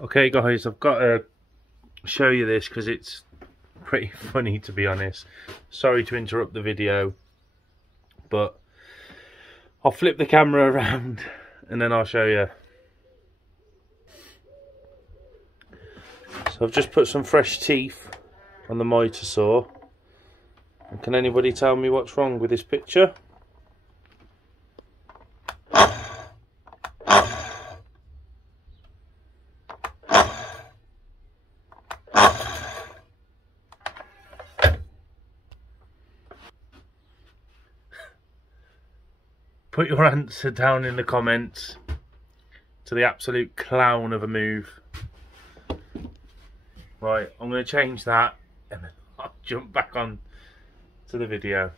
Okay guys, I've got to show you this because it's pretty funny, to be honest. Sorry to interrupt the video, but I'll flip the camera around and then I'll show you. So I've just put some fresh teeth on the miter saw. And can anybody tell me what's wrong with this picture? Put your answer down in the comments to the absolute clown of a move. Right, I'm going to change that and then I'll jump back on to the video.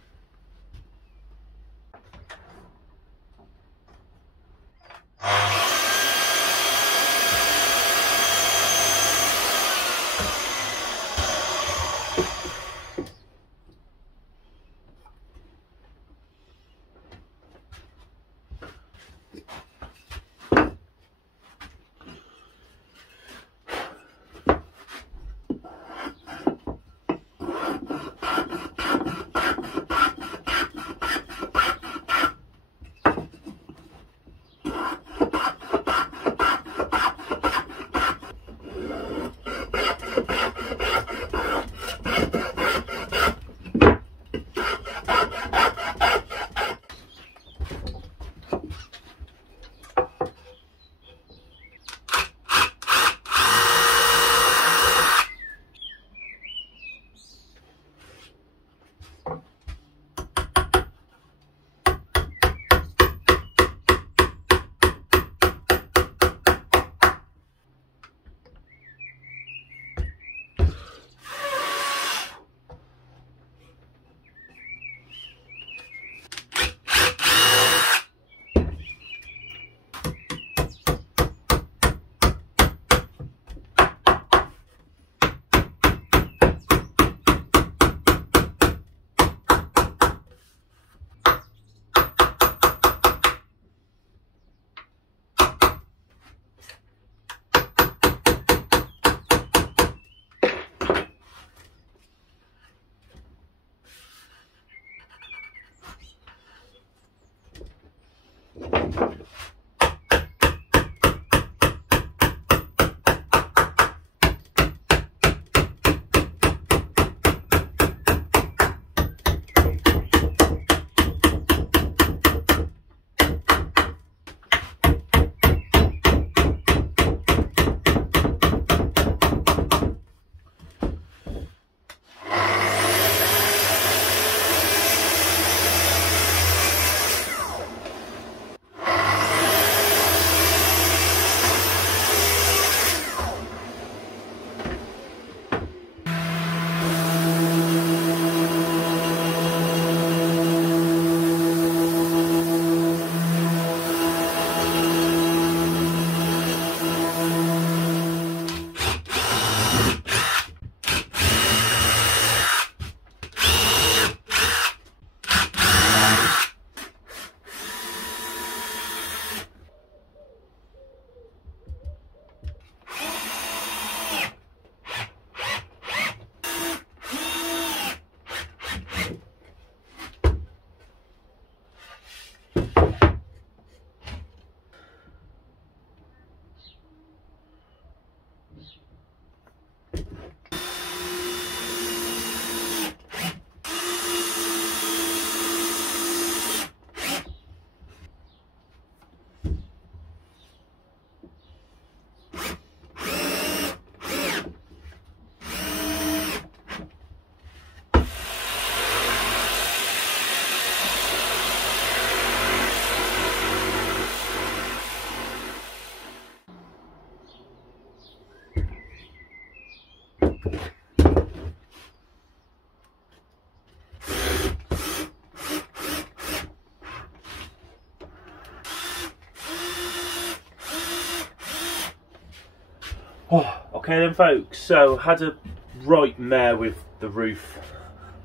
Oh, okay then folks, so had a right mare with the roof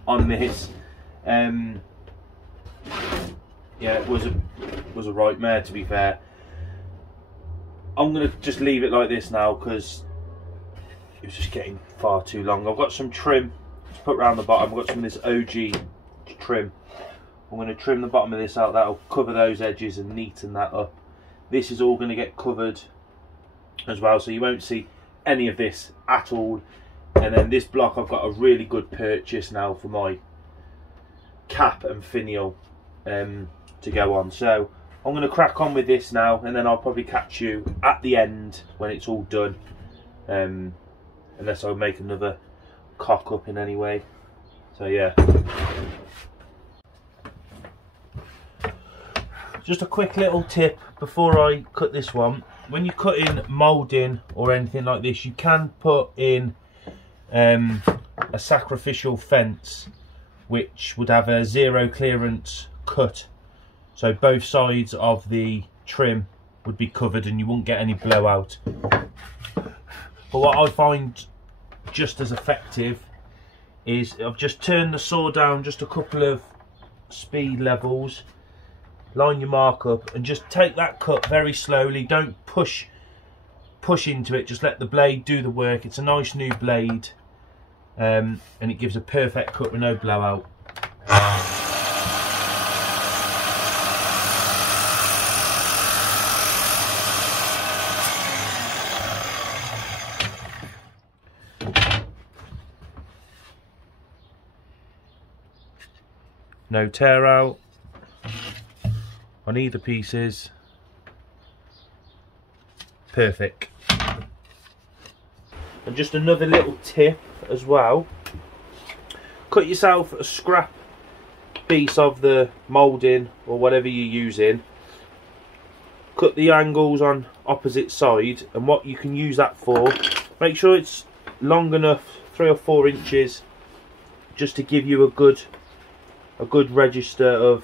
on this. Yeah, it was a right mare, to be fair. I'm gonna just leave it like this now because it was just getting far too long. I've got some trim to put around the bottom. I've got some of this OG trim. I'm going to trim the bottom of this out. That'll cover those edges and neaten that up. This is all going to get covered as well, so you won't see any of this at all. And then this block, I've got a really good purchase now for my cap and finial to go on. So I'm going to crack on with this now, and then I'll probably catch you at the end when it's all done, unless I make another cock up in any way. So yeah. Just a quick little tip before I cut this one. When you cut in moulding or anything like this, you can put in a sacrificial fence which would have a zero clearance cut, so both sides of the trim would be covered and you won't get any blowout. But what I find just as effective is I've just turned the saw down just a couple of speed levels, line your mark up and just take that cut very slowly. Don't push into it, just let the blade do the work. It's a nice new blade, and it gives a perfect cut with no blowout. No tear out on either pieces. Perfect. And just another little tip as well, cut yourself a scrap piece of the moulding or whatever you're using, cut the angles on opposite side, and what you can use that for, make sure it's long enough, 3 or 4 inches, just to give you a good register of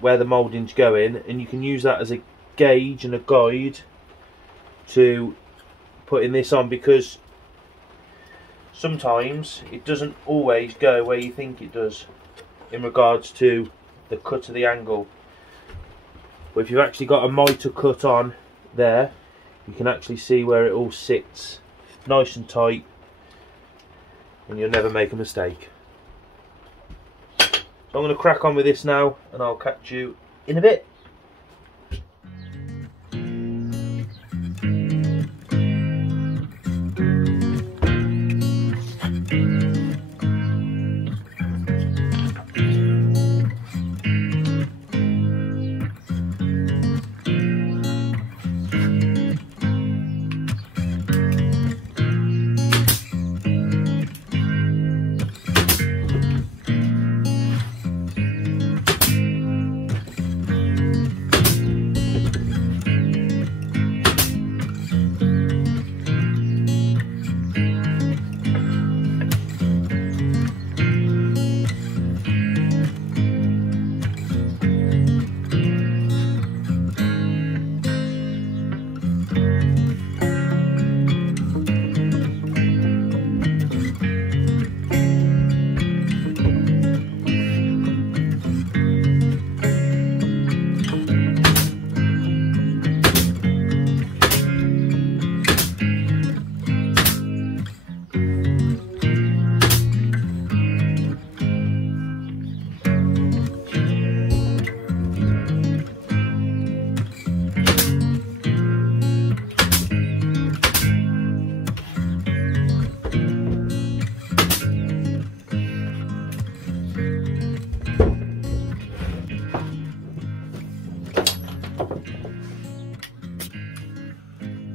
where the moulding's going, and you can use that as a gauge and a guide to putting this on, because sometimes it doesn't always go where you think it does in regards to the cut of the angle. But if you've actually got a mitre cut on there, you can actually see where it all sits nice and tight, and you'll never make a mistake. So I'm going to crack on with this now, and I'll catch you in a bit.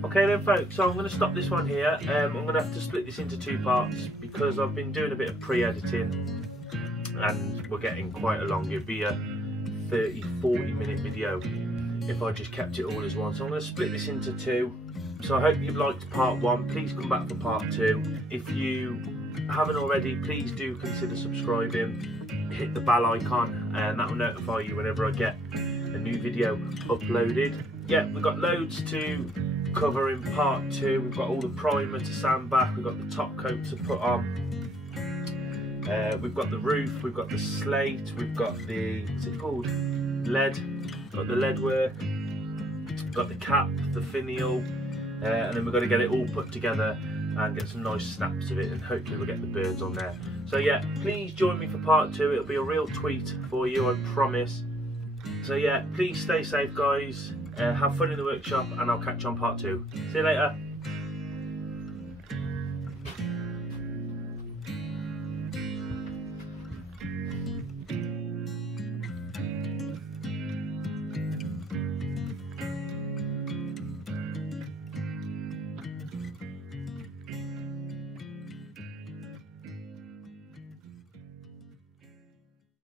Okay then folks, so I'm going to stop this one here. I'm going to have to split this into 2 parts because I've been doing a bit of pre-editing and we're getting quite along. It'd be a 30-40 minute video if I just kept it all as one. So I'm going to split this into 2. So I hope you've liked part 1. Please come back for part 2. If you haven't already, please do consider subscribing. Hit the bell icon and that will notify you whenever I get a new video uploaded. Yeah, we've got loads to cover in part 2. We've got all the primer to sand back, we've got the top coat to put on, we've got the roof, we've got the slate, we've got the, what's it called, lead, got the lead work, got the cap, the finial, and then we've got to get it all put together and get some nice snaps of it, and hopefully we'll get the birds on there. So yeah, please join me for part 2. It'll be a real tweet for you, I promise. So yeah, please stay safe guys, have fun in the workshop, and I'll catch you on part 2. See you later.